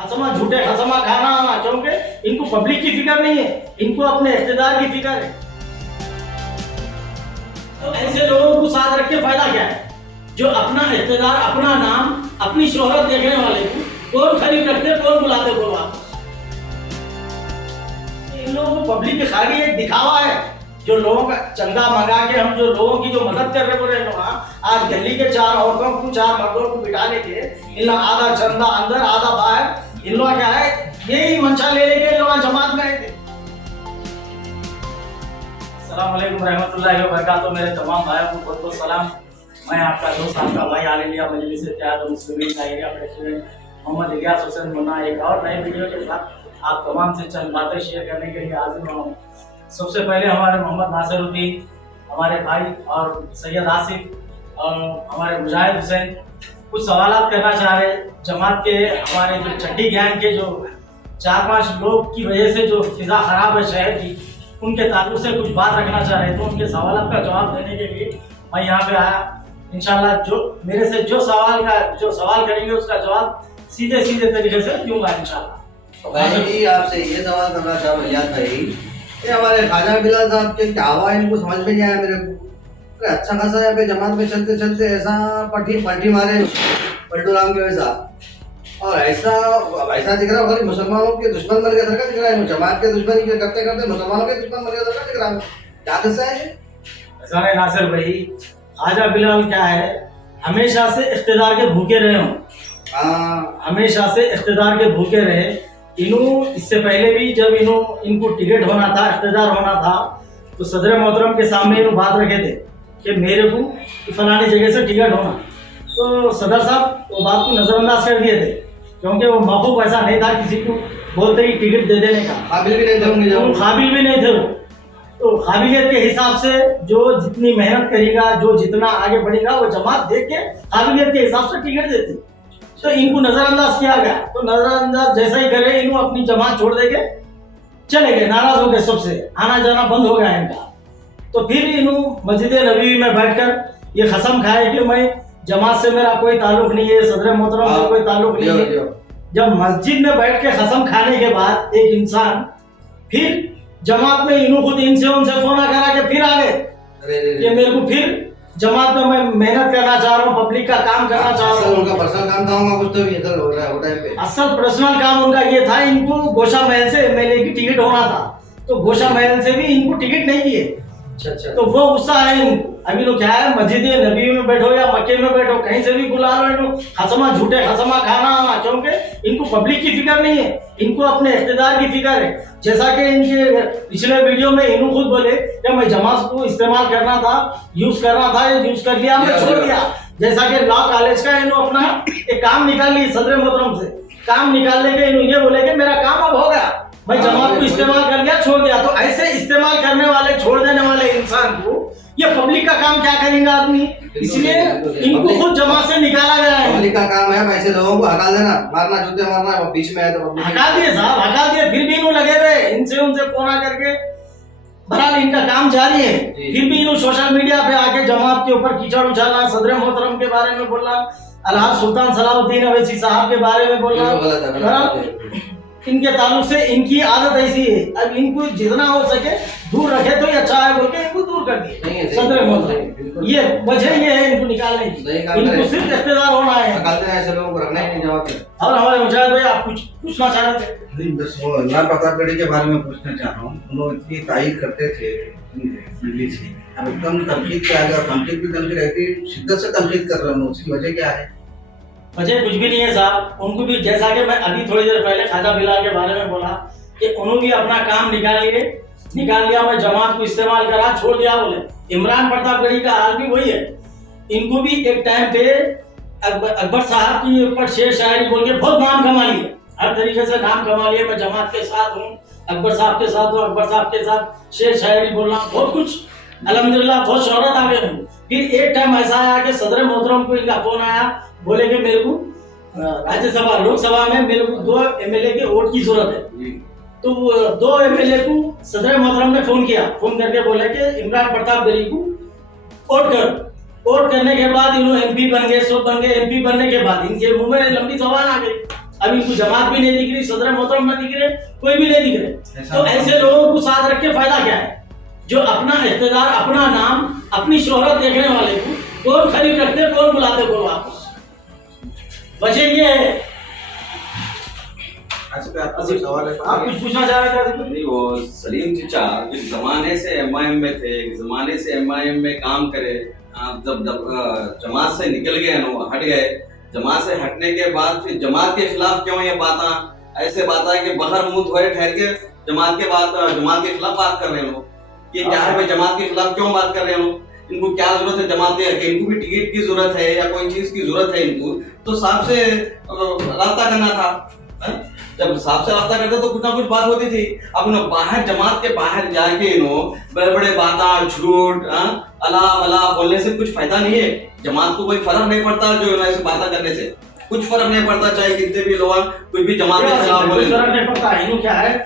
खसमा झूठे खसमा खाना आना, क्योंकि इनको पब्लिक की फिक्र नहीं है, इनको अपने रिश्तेदार की फिक्र है। तो ऐसे लोगों को साथ रख के फायदा क्या है? जो अपना रिश्तेदार, अपना नाम, अपनी शोहरत देखने वाले को कौन खरीद रखते, कौन बुलाते, बोलो आप। इन लोगों को पब्लिक खाली एक दिखावा है, जो लोगों का चंदा मंगा के हम जो लोगों की जो मदद कर रहे हैं, आज गली के 4 औरतों को 4 मर्दों को बिठा लेके इन लोग आधा चंदा अंदर आधा बाहर, इन लोग क्या है यही मंशा ले लेके लोग जमात में आए थे। अस्सलाम वालेकुम रहमतुल्लाहि व बरकातहू। मेरे तमाम भाइयों को बहुत बहुत सलाम। मैं आपका दोस्त, आपका भाई आल इंडिया मजलिस इत्तेहाद मुस्लिमीन का एरिया प्रेसिडेंट मोहम्मद इलियास हुसैन मुन्ना एक और नए वीडियो के साथ आप तमाम से चंद बातें शेयर करने के लिए हाजिर हूँ। सबसे पहले हमारे मोहम्मद नासिरुद्दीन, हमारे भाई और सैयद आसिफ और हमारे मुजाहिद हुसैन कुछ सवालात करना चाह रहे। जमात के हमारे जो चड्डी गैंग के जो 4-5 लोग की वजह से जो फिजा खराब है शहर की, उनके ताल्लुक से कुछ बात रखना चाह रहे, तो उनके सवालात का जवाब देने के लिए मैं यहाँ पे आया। इंशाल्लाह जो मेरे से जो सवाल करेंगे उसका जवाब सीधे तरीके से दूंगा इंशाल्लाह। भाई आपसे ये सवाल करना चाह रहा इलियास भाई, ये हमारे ख्वाजा बिलाल साहब के क्या हुआ, इनको समझ में नहीं आया मेरे को। अच्छा खासा यहाँ पे जमात में चलते चलते ऐसा पलटी मारे पलटू राम के वैसा, और ऐसा दिख रहा है मुसलमानों के दुश्मन बन गया दिख रहा है, जमात के दुश्मन करते करते मुसलमानों के दुश्मन बन गया दिख रहा है। क्या किस्सा है ऐसा नहीं नासिर भाई, ख्वाजा बिलाल क्या है, हमेशा से इख्तिदार के भूखे रहे हो, हमेशा से इख्तिदार के भूखे रहे। इन्हों इससे पहले भी जब इनको टिकट होना था, इख्तिदार होना था, तो सदर मोहतरम के सामने इन्हों बात रखे थे कि मेरे को फलानी जगह से टिकट होना, तो सदर साहब वो बात को नजरअंदाज कर दिए थे, क्योंकि वो महबूब ऐसा नहीं था किसी को बोलते ही टिकट दे देने का, काबिल भी नहीं थे वो। तो काबिलियत के हिसाब से जो जितनी मेहनत करेगा, जो जितना आगे बढ़ेगा, वो जमात देख के काबिलियत के हिसाब से टिकट देती। तो इनको नजरअंदाज किया गया, तो नजरअंदाज जैसा ही करे इनको अपनी जमात छोड़ देके चले गए, नाराज हो गए, सबसे आना जाना बंद हो गया इनका। तो फिर इन्हों मस्जिद नबवी में बैठकर ये कसम खाए कि मैं जमात से मेरा कोई ताल्लुक नहीं है, सदर मोहतरम से कोई ताल्लुक नहीं है। जब मस्जिद में बैठ के कसम खाने के बाद एक इंसान फिर जमात में इन्हों खुद इनसे उनसे फोन करा के फिर आ गए कि मेरे को फिर जमात में मैं मेहनत करना चाह रहा हूँ, पब्लिक का काम करना चाह रहा हूँ। उनका पर्सनल काम था, उनका कुछ तो भी हो रहा है वो टाइम पे। असल पर्सनल काम उनका ये था, इनको गोशा महल से एमएलए की टिकट होना था, तो गोशा महल से भी इनको टिकट नहीं दिए। अच्छा। तो वो गुस्सा है इनको। अभी लोग क्या है, मस्जिद नबी में बैठो या मक्के में बैठो, कहीं से भी बुला लो, इनको खसमा झूठे खसमा खाना आना, क्योंकि इनको पब्लिक की फिक्र नहीं है, इनको अपने रिश्तेदार की फिक्र है। जैसा कि इनके पिछले वीडियो में इन्हों खुद बोले कि मैं जमात को इस्तेमाल करना था, यूज करना था, यूज कर लिया, मैं छोड़ दिया। जैसा कि लॉ कॉलेज का इन्हों अपना एक काम निकाल ली, सदर मोहतरम से काम निकालने के इन्हों ये बोले कि मेरा काम अब हो गया, मैं जमात को इस्तेमाल कर लिया, छोड़ दिया। तो ऐसे इस्तेमाल करने वाले, छोड़ देने वाले इंसान को ये पब्लिक का काम क्या करेंगे आदमी, इसलिए इनको खुद जमात से निकाला गया है। पब्लिक का काम है ऐसे लोगों को हटा देना, मारना, जूते मारना, बीच में है तो हटा दिए साहब, हटा दिए, फिर भी इन्हों लगे हुए इनसे उनसे फोन करके, बहरहाल इनका काम जारी है। फिर भी इन्हों सोशल मीडिया पे आके जमात के ऊपर कीचड़ उछाला, सदर मोहतरम के बारे में बोलना, अलहाज सुल्तान सलाउद्दीन अवैसी साहब के बारे में बोलना, इनके ताल्लुक से इनकी आदत ऐसी है। अब इनको जितना हो सके दूर रखे तो ही अच्छा है बोल के इनको दूर कर दिए सदर मोहतरम। ये वजह ये है इनको निकालने की, इनको सिर्फ रिश्तेदार होना है, ऐसे लोगों को रखना ही नहीं जमात में। और हमारे मुजाहिद भाई आप कुछ पूछना चाह रहे थे? नहीं, बस वो अल्लाह प्रतापगढ़ी के बारे में पूछना चाह रहा हूँ। उन्होंने इतनी तारीफ करते थे मंडली से, अब एकदम तनकीद किया गया, तनकीद भी तनकीद रहती, शिद्दत से तनकीद कर रहे हैं, उसकी वजह क्या है? वजह कुछ भी नहीं है साहब, उनको भी जैसा कि मैं अभी थोड़ी देर पहले ख्वाजा बिलाल के बारे में बोला कि उन्होंने भी अपना काम निकाल लिया, मैं जमात को इस्तेमाल करा, छोड़ दिया बोले। इमरान प्रतापगढ़ी का हाल भी वही है, इनको भी एक टाइम पे अकबर साहब की ऊपर शेर शायरी बोल के बहुत नाम कमा लिए, हर तरीके से नाम कमा लिए, मैं जमात के साथ हूँ, अकबर साहब के साथ हूँ, अकबर साहब के साथ शेर शायरी बोलना, बहुत कुछ अल्हम्दुलिल्लाह, बहुत शोहरत आ गए। फिर एक टाइम ऐसा आया कि सदर मोहतरम को इनका फोन आया, बोले कि मेरे को राज्यसभा लोकसभा में मेरे को 2 एमएलए के वोट की जरूरत है। तो 2 एमएलए को सदर मोहतरम ने फोन किया, फोन करके बोले कि इमरान प्रतापगढ़ी को वोट कर। वोट करने के बाद इन्होंने एमपी बन गए, सब बन गए। एमपी बनने के बाद इनके मुंह में लंबी जबान आ गई अब इनको जमात भी नहीं दिख रही, सदर मोहतरम नहीं दिख रहे, कोई भी नहीं दिख रहे। ऐसा तो ऐसे लोगों को साथ रख के फायदा क्या है? जो अपना इख्तिदार, अपना नाम, अपनी शोहरत देखने वाले को कौन खरीद रखते, कौन बुलाते, कौन वापस? वजह ये है। अच्छा पे आपका कोई सवाल है? आप कुछ पूछना चाह रहे थे? नहीं, वो सलीम चचा जिस जमाने से एमआईएम में थे, एक जमाने से एमआईएम में काम करे, आप जब जमात से निकल गए ना, हट गए, जमात से हटने के बाद फिर जमात के खिलाफ क्यों ये बातें, ऐसे बातें है कि बहर मुंह धोए ठहर के जमात के खिलाफ बात कर रहे हो? ये क्या है भाई, जमात के खिलाफ क्यों बात कर रहे हो? इनको क्या जरूरत है जमात के? इनको भी टिकट की जरूरत है या कोई चीज की जरूरत है इनको, तो साहब से रास्ता करना था। जब साहब से रास्ता करते तो कुछ ना कुछ बात होती थी। अब उन्होंने बाहर जमात के बाहर जाके बड़े बड़े बातें, झूठ, अला वला बोलने से कुछ फायदा नहीं है। जमात को कोई फर्क नहीं पड़ता, जो ऐसी बातें करने से कुछ फर्क नहीं पड़ता, चाहे कितने भी लोग कुछ भी जमात के खिलाफ बोले, फर्क नहीं पड़ता। इन्हों क्या है,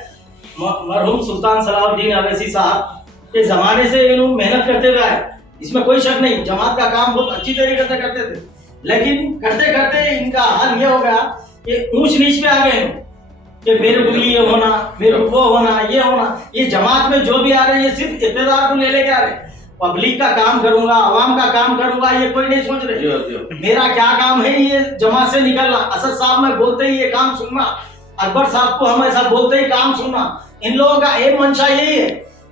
मरहूम सुल्तान सलाहुद्दीन अवैसी साहब के जमाने से इन्हों मेहनत करते हुए आए, इसमें कोई शक नहीं। जमात का काम बहुत अच्छी तरीके से करते थे, लेकिन करते करते इनका हाल ये हो गया कि ऊंच नीच पे आ गए कि मेरे को ये होना, मेरे को वो होना, ये होना। ये जमात में जो भी आ रहे हैं, ये सिर्फ इक़्तिदार को ले लेके आ रहे हैं। पब्लिक का काम करूंगा, आवाम का काम करूंगा, ये कोई नहीं सोच रहे। मेरा क्या काम है, ये जमात से निकलना, असद साहब में बोलते ही ये काम सुनना, अकबर साहब को हम ऐसा बोलते ही काम सुनना। इन लोगों का एक मंशा यही है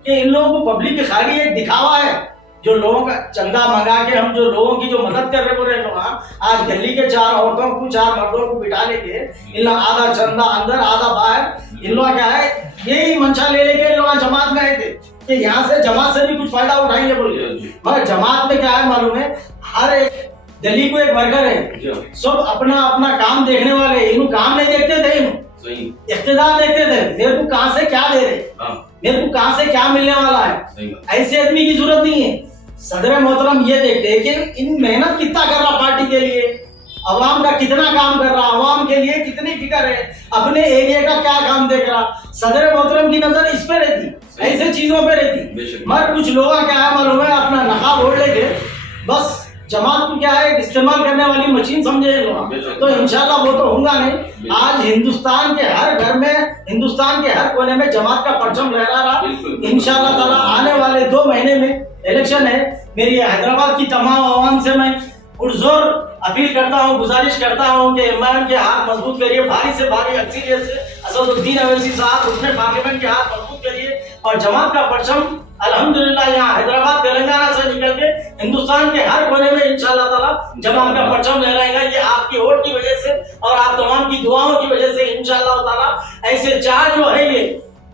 कि इन लोगों को पब्लिक के खाली एक दिखावा है। जो लोगों का चंदा मंगा के हम जो लोगों की जो मदद कर रहे बोले लोग, आज गली के 4 औरतों को 4 मर्दों को बिठा लेके इन लोग आधा चंदा अंदर आधा बाहर, इन लोग क्या है यही मंशा ले लेके इन लोग जमात में आए थे कि यहाँ से जमात से भी कुछ फायदा उठाएंगे बोलिए। मगर जमात में क्या है मालूम है, हर एक गली को एक वर्कर है, सब अपना अपना काम देखने वाले। इन्हों काम नहीं देखते थे, इख्तिदार देखते थे, मेरे को कहाँ से क्या दे रहे, मेरे को कहाँ से क्या मिलने वाला है। ऐसे आदमी की जरूरत नहीं है। सदर मोहतरम ये देखते हैं कि इन मेहनत कितना कर रहा पार्टी के लिए, अवाम का कितना काम कर रहा, अवाम के लिए कितनी फिक्र है, अपने एरिया का क्या काम देख रहा। सदर मोहतरम की नजर इस पे रहती, ऐसे चीजों पे रहती। मगर कुछ लोग क्या है मालूम है, अपना नकाब ओढ़ लेके बस जमात को क्या है इस्तेमाल करने वाली मशीन समझे लोग। तो इंशाल्लाह वो तो होगा नहीं। आज हिंदुस्तान के हर घर में, हिंदुस्तान के हर कोने में जमात का परचम लहरा रहा। इंशाल्लाह ताला आने वाले 2 महीने में इलेक्शन है। मेरी हैदराबाद की तमाम आवाम से मैं पुरजोर अपील करता हूँ, गुजारिश करता हूँ कि एमआईएम के हाथ मजबूत करिए, भारी से भारी अक्सरियत से असदुद्दीन अवैसी साहब रुकने पार्लियामेंट के हाथ मजबूत करिए, और जमात का परचम अल्हम्दुलिल्लाह यहाँ हैदराबाद तेलंगाना से निकल के हिंदुस्तान के हर कोने में इंशाल्लाह ताला जमात का परचम लहराएगा। ये आपकी वोट की वजह से और आप तमाम की दुआओं की वजह से इंशाल्लाह ताला। ऐसे 4 जो है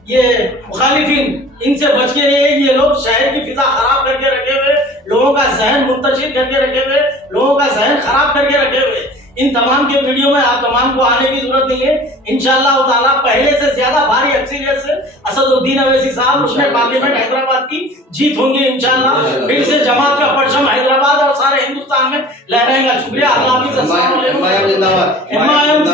ये मुखालिफिन, इनसे बच के रहिए। ये लोग शहर की फिजा खराब करके रखे हुए, लोगों का जहन मुंतशिर करके रखे हुए, लोगों का जहन खराब करके रखे हुए। इन तमाम के वीडियो में आप तमाम को आने की जरूरत नहीं है। इंशाल्लाह ताला पहले से ज्यादा भारी अक्सरियत से असदुद्दीन अवैसी साहब उसमें पार्लियामेंट हैदराबाद की जीत होंगी इंशाल्लाह। फिर से जमात का परचम हैदराबाद और सारे हिंदुस्तान में लहराएगा। शुक्रिया, अल्लाह हाफिज़, अस्सलाम वालेकुम। एमआईएम जिंदाबाद। एमआईएम